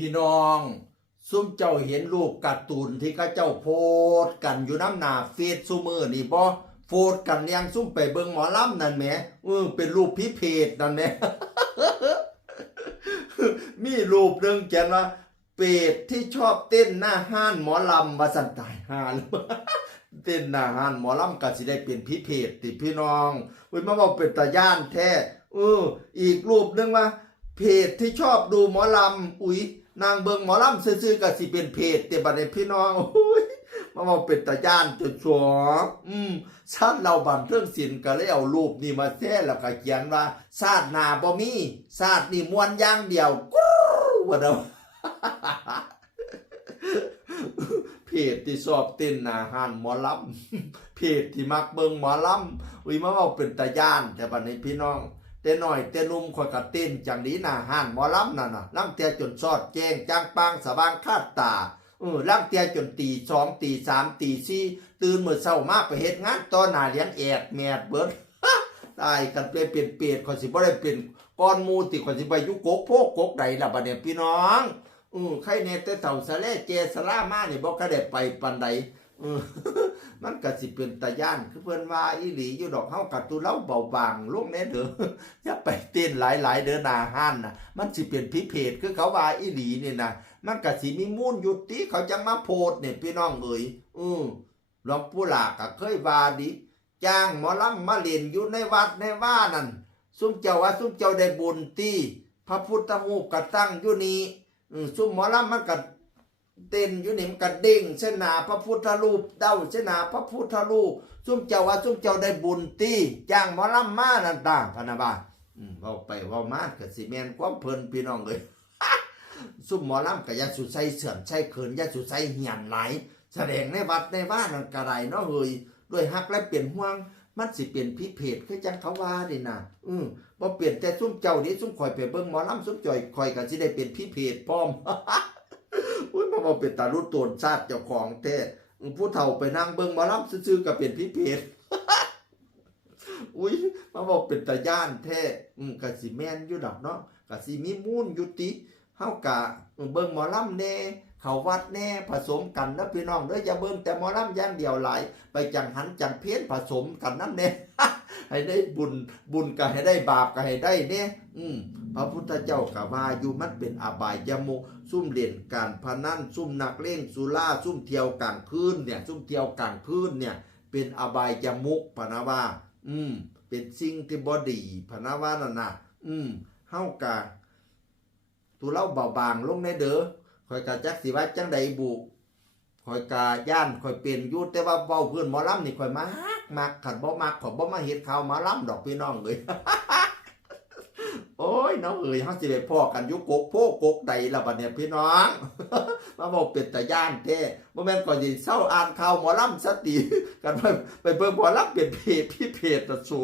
พี่น้องซุ่มเจ้าเห็นรูปการ์ตูนที่เขาเจ้าโพสต์กันอยู่น้ำหน้าเฟซซุมื้อนี่บ่โพสต์กันยังซุ่มไปเบิ่งหมอลำนั่นแหมเป็นรูปพิเพศนั่นแหม มีรูปหนึงเขียนว่าเป็ดที่ชอบเต้นหน้าห้านหมอลำว่าซั่นตายห่าเลย เต้นหน้าห้านหมอลำก็สิได้เป็นพิเพศติพี่น้องมาเว้าเป็นตาย่านแท้อีกรูปหนึงว่าเพจที่ชอบดูหมอลำนางเบิงหมอลำซื่อๆก็สิเป็นเพจแต่บัดนี้พี่น้องมาเว้าเป็นตาย่านจนสัวชาติเราบันเทิงศิลป์ก็เลยเอารูปนี่มาแท้แล้วก็เขียนว่าชาติหน้าบ่มีชาตินี่ม่วนอย่างเดียวกูว่าเด้อ เพจที่ชอบเต้นหน้าห้านหมอลำเพจที่มักเบิ่งหมอลำมาเว้าเป็นตาย่านแต่บัดนี้พี่น้องแต่น้อยแต่นุ่มข่อยก็เต้นจังนี้หน้าห้านหมอลำนั่นน่ะลางเที่ยจนซอดแจ้งจางปางสว่างคาดตาลางเที่ยจนตี 2 ตี 3 ตี 4ตื่นมื้อเช้ามาไปเฮ็ดงานต่อหน้าเลี้ยงแอดแมดเบิด ตายกันไปเป็นเปรตข่อยสิบ่ได้เป็นก้อนหมู่ติข่อยสิไปอยู่กกโพกกใดล่ะบัดนี้พี่น้องใครแน่แต่เฒ่าสะเลเจสลามานี่บ่ก็ได้ไปปานใดมันก็สิเป็นตาย่านคือเพิ่นว่าอีหลีอยู่ดอกเฮากับตุเล่าเบาบางลงแน่เด้อ อย่าไปเต้นหลายๆเด้อหน้าห้านน่ะมันสิเป็นพิเพศคือเขาว่าอีหลีนี่นะมันก็สิมีมูลอยู่ติเขาจังมาโพสต์นี่พี่น้องเอ้ยหลวงปู่หลาก็เคยว่าดิจ้างหมอลำมาเล่นอยู่ในวัดในว่านั่นซุมเจ้าว่าซุมเจ้าได้บุญติพระพุทธรูปก็ตั้งอยู่นี่ซุมหมอลำมันก็เต้นอยู่นี่มันก็เด้งเส้นหน้าพระพุทธรูปเด้าเส้นหน้าพระพุทธรูปซุมเจ้าว่าซุมเจ้าได้บุญติจ้างหมอลำมานั่นต่างพะนะบ่าเว้าไปเว้ามาก็สิแม่นความเพิ่นพี่น้องเอ้ย ซุมหมอลำก็อย่าสุใส่เสื่อมใส่เขินอย่าสุใส่เหียนหลายแสดงในวัดในบ้านนั่นก็ได้เนาะเฮ้ยด้วยฮักและเปลี่ยนห่วงมันสิเปลี่ยนพิเพศคือจังเขาว่านี่น่ะบ่เปลี่ยนแต่ซุมเจ้านี่ซุมข่อยไปเบิ่งหมอลำซุมจ่อยข่อยก็สิได้เป็นพิเพศพร้อม มาบ่เป็นตารุ่นโตนชาติเจ้าของแท้ผู้เฒ่าไปนั่งเบิ่งหมอลำซื่อๆก็เป็นพิเพศ มาบอกเป็นตาย่านแท้ก็สิแม่นอยู่ดอกเนาะก็สิมีมูลอยู่ติเฮากะเบิ่งหมอลำแน่เข้าวัดแน่ผสมกันนะพี่น้องเด้ออย่าเบิ่งแต่หมอลำอย่างเดียวหลายไปจังหันจังเพี้ยนผสมกันนำแน่ ให้ได้บุญก็ให้ได้บาปก็ให้ได้แน่พระพุทธเจ้าก็ว่าอยู่มันเป็นอบายมุขซุ่มเล่นการพนันซุ่มนักเลงสุราซุ่มเที่ยวกลางคืนเนี่ยซุ่มเที่ยวกลางคืนเนี่ยเป็นอบายมุขพะนะว่าเป็นสิ่งที่บ่ดีพะนะว่านั่นน่ะเฮากะตุเล่าเบาบางลงในเด้อข่อยกะจักสิว่าจังใดบุข่อยกะย่านข่อยเป็นอยู่แต่ว่าเว้าเพื่อนหมอลำนี่ข่อยมักคันบ่มักข่อยบ่มาเฮ็ดข่าวหมอลำดอกพี่น้องเอ้ย โอ้ยน้องเอ้ยเฮาสิได้พ้อกันอยู่กกโพกกใดล่ะบัดเนี่ยพี่น้อง มาบอกเป็นตาย่านแท้บ่แม่นก่อนสิเซาอ่านข่าวหมอลำซะติ กันไปเบิ่งหมอลำเป็นเพจพี่เพจตะสู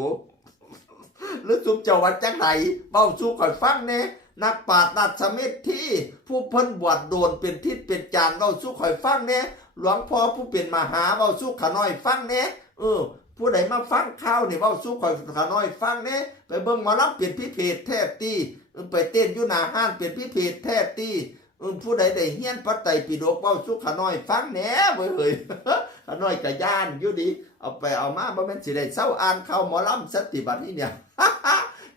หรือสุมเจ้าวัดจังไดเว้าสู่ข่อยฟังแน่นักปราชญ์ราชเมธที่ผู้เพิ่นบวชโดนเป็นทิศเป็นจานเว้าสู่ข่อยฟังแน่หลวงพ่อผู้เป็นมหาเว้าสู่ข้าน้อยฟังแน่ผู้ใดมาฟังข่าวนี่เว้าสู่ข่อยข้าน้อยฟังแน่ไปเบิ่งหมอลำเป็นพิเพศแท้ติไปเต้นอยู่หน้าห้านเป็นพิเพศแท้ติผู้ใดได้เฮียนพระไตรปิฎกเว้าสู่ข้าน้อยฟังแหน่เว้ยเฮ้ย ข้าน้อยก็ย่านอยู่ดีเอาไปเอามาบ่แม่นสิได้เซาอ่านข่าวหมอลำสติบัดนี้เนี่ย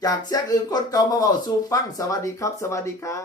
จากเสียงอื่นคนเก่ามาเว้าสู่ฟังสวัสดีครับสวัสดีครับ